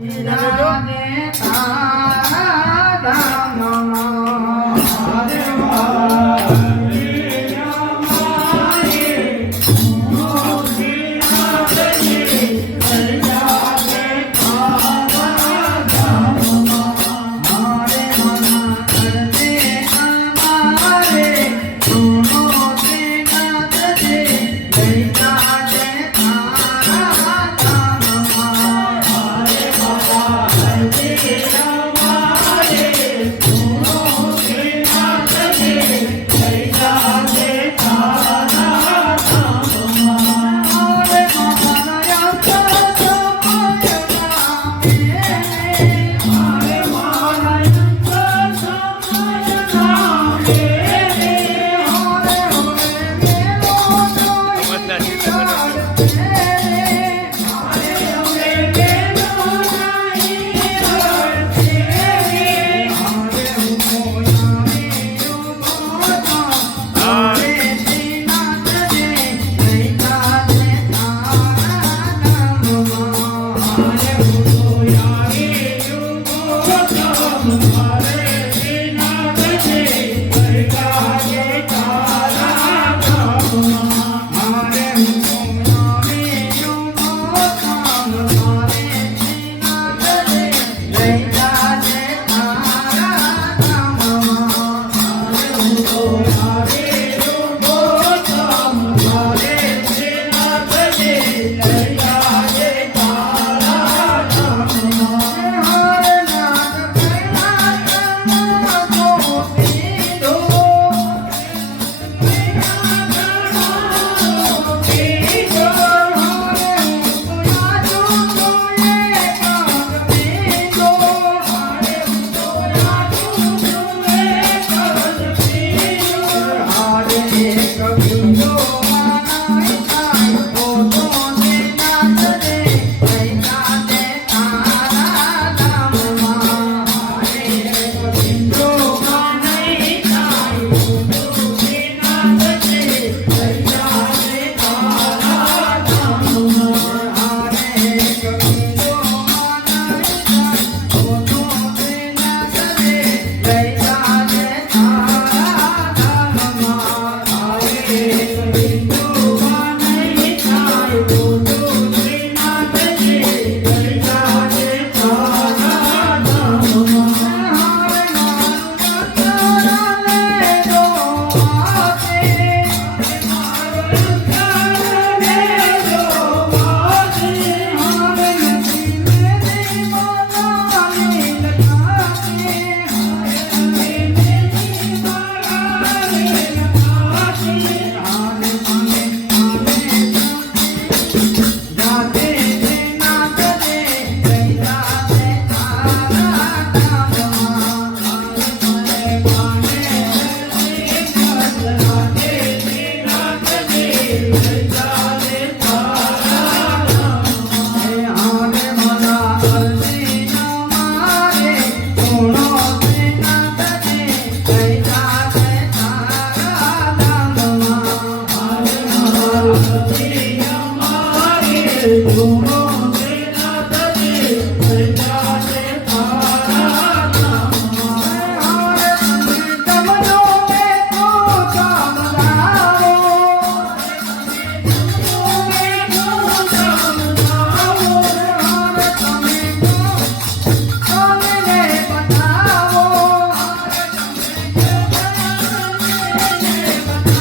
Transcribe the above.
રાધે તારા ધામમાં 世界上。Thank you.